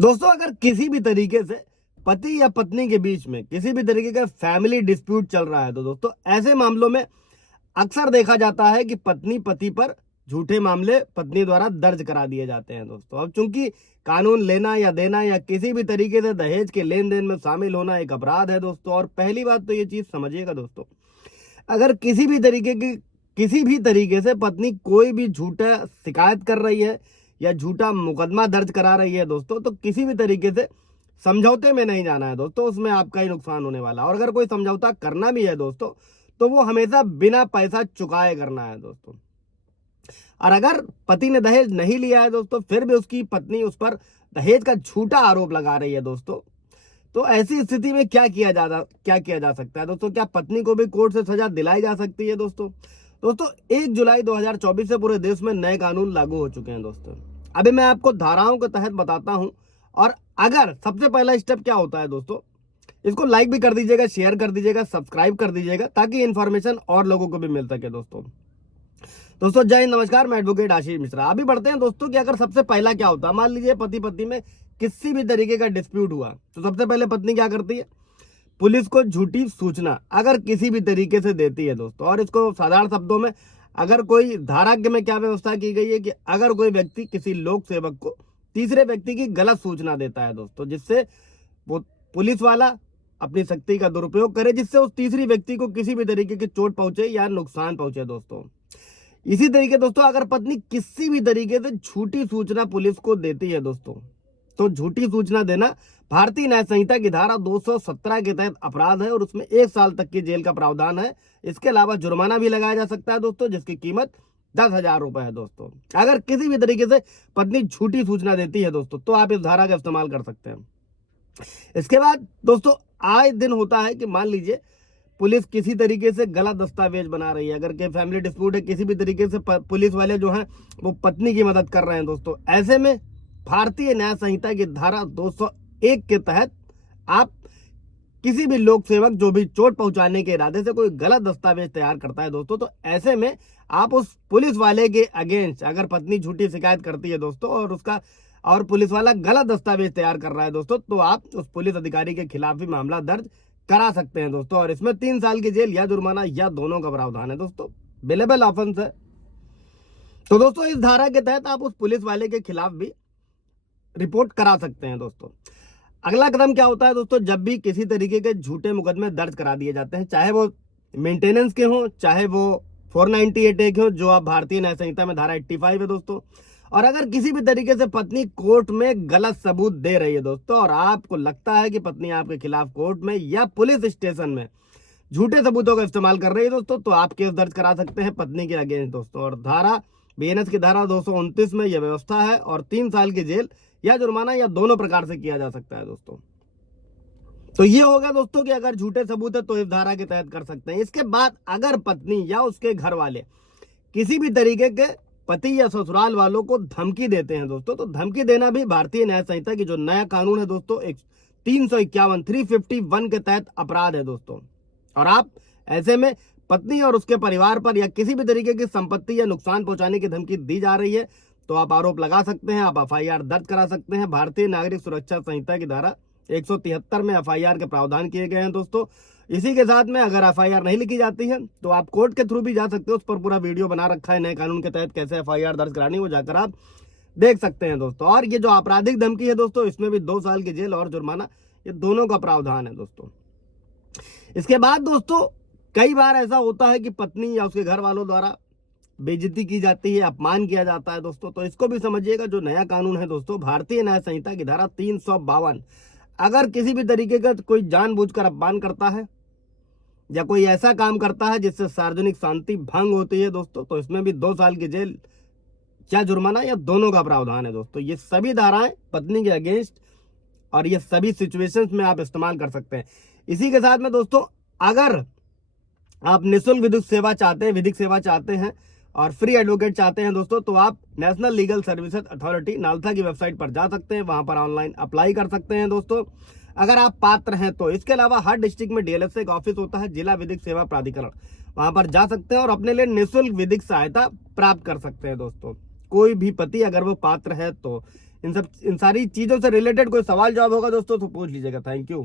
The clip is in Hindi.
दोस्तों, अगर किसी भी तरीके से पति या पत्नी के बीच में किसी भी तरीके का फैमिली डिस्प्यूट चल रहा है तो दोस्तों ऐसे मामलों में अक्सर देखा जाता है कि पत्नी पति पर झूठे मामले पत्नी द्वारा दर्ज करा दिए जाते हैं दोस्तों। अब चूंकि कानून लेना या देना या किसी भी तरीके से दहेज के लेन देन में शामिल होना एक अपराध है दोस्तों। और पहली बात तो ये चीज समझिएगा दोस्तों, अगर किसी भी तरीके से पत्नी कोई भी झूठा शिकायत कर रही है या झूठा मुकदमा दर्ज करा रही है दोस्तों, तो किसी भी तरीके से समझौते में नहीं जाना है दोस्तों, उसमें आपका ही नुकसान होने वाला है। और अगर कोई समझौता करना भी है दोस्तों, तो वो हमेशा बिना पैसा चुकाए करना है दोस्तों। और अगर पति ने दहेज नहीं लिया है दोस्तों, फिर भी उसकी पत्नी उस पर दहेज का झूठा आरोप लगा रही है दोस्तों, तो ऐसी स्थिति में क्या किया जा सकता है दोस्तों? क्या पत्नी को भी कोर्ट से सजा दिलाई जा सकती है दोस्तों? 1 जुलाई 2024 से पूरे देश में नए कानून लागू हो चुके हैं दोस्तों। अभी मैं आपको धाराओं के तहत बताता हूं। और अगर सबसे पहला स्टेप क्या होता है दोस्तों, इसको लाइक भी कर दीजिएगा, शेयर कर दीजिएगा, सब्सक्राइब कर दीजिएगा, ताकि इन्फॉर्मेशन और लोगों को भी मिल सके दोस्तों जय हिंद, नमस्कार। मैं एडवोकेट आशीष मिश्रा। अभी बढ़ते हैं दोस्तों कि अगर सबसे पहला क्या होता है, मान लीजिए पति पत्नी में किसी भी तरीके का डिस्प्यूट हुआ, तो सबसे पहले पत्नी क्या करती है? पुलिस को झूठी सूचना अगर किसी भी तरीके से देती है दोस्तों। और इसको साधारण शब्दों में, अगर कोई धारा में क्या व्यवस्था की गई है कि अगर कोई व्यक्ति किसी लोक सेवक को तीसरे व्यक्ति की गलत सूचना देता है दोस्तों, जिससे वो पुलिस वाला अपनी शक्ति का दुरुपयोग करे, जिससे उस तीसरी व्यक्ति को किसी भी तरीके की चोट पहुंचे या नुकसान पहुंचे दोस्तों। इसी तरीके दोस्तों, अगर पत्नी किसी भी तरीके से झूठी सूचना पुलिस को देती है दोस्तों, तो झूठी सूचना देना भारतीय न्याय संहिता की धारा 217 के तहत अपराध है और उसमें 1 साल तक की जेल का प्रावधान है। इसके अलावा जुर्माना भी लगाया जा सकता है दोस्तों, जिसकी कीमत 10,000 रुपए है दोस्तों। अगर किसी भी तरीके से पत्नी झूठी सूचना देती है दोस्तों, तो आप इस धारा का इस्तेमाल कर सकते हैं। इसके बाद दोस्तों, आए दिन होता है कि मान लीजिए पुलिस किसी तरीके से गलत दस्तावेज बना रही है, अगर के फैमिली डिस्प्यूट है, किसी भी तरीके से पुलिस वाले जो हैं वो पत्नी की मदद कर रहे हैं दोस्तों, ऐसे में भारतीय न्याय संहिता की धारा 201 के तहत आप किसी भी लोक सेवक जो भी चोट पहुंचाने के इरादे से कोई गलत दस्तावेज तैयार करता है दोस्तों, तो ऐसे में आप उस पुलिस वाले के अगेंस्ट, अगर पत्नी झूठी शिकायत करती है दोस्तों और पुलिस वाला गलत दस्तावेज तैयार कर रहा है दोस्तों, तो आप उस पुलिस अधिकारी के खिलाफ भी मामला दर्ज करा सकते हैं दोस्तों। और इसमें 3 साल की जेल या जुर्माना या दोनों का प्रावधान है दोस्तों। बेलेबल ऑफेंस है। तो दोस्तों, इस धारा के तहत आप उस पुलिस वाले के खिलाफ भी रिपोर्ट करा सकते हैं दोस्तों। अगला कदम क्या होता है दोस्तों, जब भी किसी तरीके के झूठे मुकदमे दर्ज करा दिए जाते हैं, चाहे वो मेंटेनेंस के हों, चाहे वो 498 एक हो, जो आप भारतीय न्याय संहिता में धारा 85 है दोस्तों। और अगर किसी भी तरीके से पत्नी कोर्ट में गलत सबूत दे रही है दोस्तों, और आपको लगता है कि पत्नी आपके खिलाफ कोर्ट में या पुलिस स्टेशन में झूठे सबूतों का इस्तेमाल कर रही है दोस्तों, तो आप केस दर्ज करा सकते हैं पत्नी के अगेंस्ट दोस्तों। और धारा बीएनएस की धारा 229 में यह व्यवस्था है और 3 साल की जेल या जुर्माना या दोनों प्रकार से किया जा सकता है दोस्तों। तो ये होगा दोस्तों कि अगर झूठे सबूत है तो इस धारा के तहत कर सकते हैं। इसके बाद अगर पत्नी या उसके घर वाले किसी भी तरीके के पति या ससुराल वालों को धमकी देते हैं दोस्तों, तो धमकी देना भी भारतीय न्याय संहिता की जो नया कानून है दोस्तों 351 के तहत अपराध है दोस्तों। और आप ऐसे में पत्नी और उसके परिवार पर या किसी भी तरीके की संपत्ति या नुकसान पहुंचाने की धमकी दी जा रही है, तो आप आरोप लगा सकते हैं, आप एफआईआर दर्ज करा सकते हैं। भारतीय नागरिक सुरक्षा संहिता की धारा 173 में एफआईआर के प्रावधान किए गए हैं दोस्तों। इसी के साथ में अगर एफआईआर नहीं लिखी जाती है तो आप कोर्ट के थ्रू भी जा सकते हो, उस पर पूरा वीडियो बना रखा है नए कानून के तहत कैसे एफआईआर दर्ज करानी, वो जाकर आप देख सकते हैं दोस्तों। और ये जो आपराधिक धमकी है दोस्तों, इसमें भी 2 साल की जेल और जुर्माना ये दोनों का प्रावधान है दोस्तों। इसके बाद दोस्तों, कई बार ऐसा होता है कि पत्नी या उसके घर वालों द्वारा बेइज्जती की जाती है, अपमान किया जाता है दोस्तों, तो इसको भी समझिएगा। जो नया कानून है दोस्तों भारतीय न्याय संहिता की धारा 352, अगर किसी भी तरीके का कोई जानबूझकर अपमान करता है या कोई ऐसा काम करता है जिससे सार्वजनिक शांति भंग होती है दोस्तों, तो इसमें भी 2 साल की जेल या जुर्माना या दोनों का प्रावधान है दोस्तों। ये सभी धाराएं पत्नी के अगेंस्ट और ये सभी सिचुएशंस में आप इस्तेमाल कर सकते हैं। इसी के साथ में दोस्तों, अगर आप निःशुल्क विधिक सेवा चाहते हैं और फ्री एडवोकेट चाहते हैं दोस्तों, तो आप national legal services authority NALSA की वेबसाइट पर जा सकते हैं, वहां पर ऑनलाइन अप्लाई कर सकते हैं दोस्तों, अगर आप पात्र हैं तो। इसके अलावा हर डिस्ट्रिक्ट में डीएलएफ का ऑफिस होता है, जिला विधिक सेवा प्राधिकरण, वहां पर जा सकते हैं और अपने लिए निःशुल्क विधिक सहायता प्राप्त कर सकते हैं दोस्तों। कोई भी पति अगर वो पात्र है तो इन सारी चीजों से रिलेटेड कोई सवाल जवाब होगा दोस्तों तो पूछ लीजिएगा। Thank you.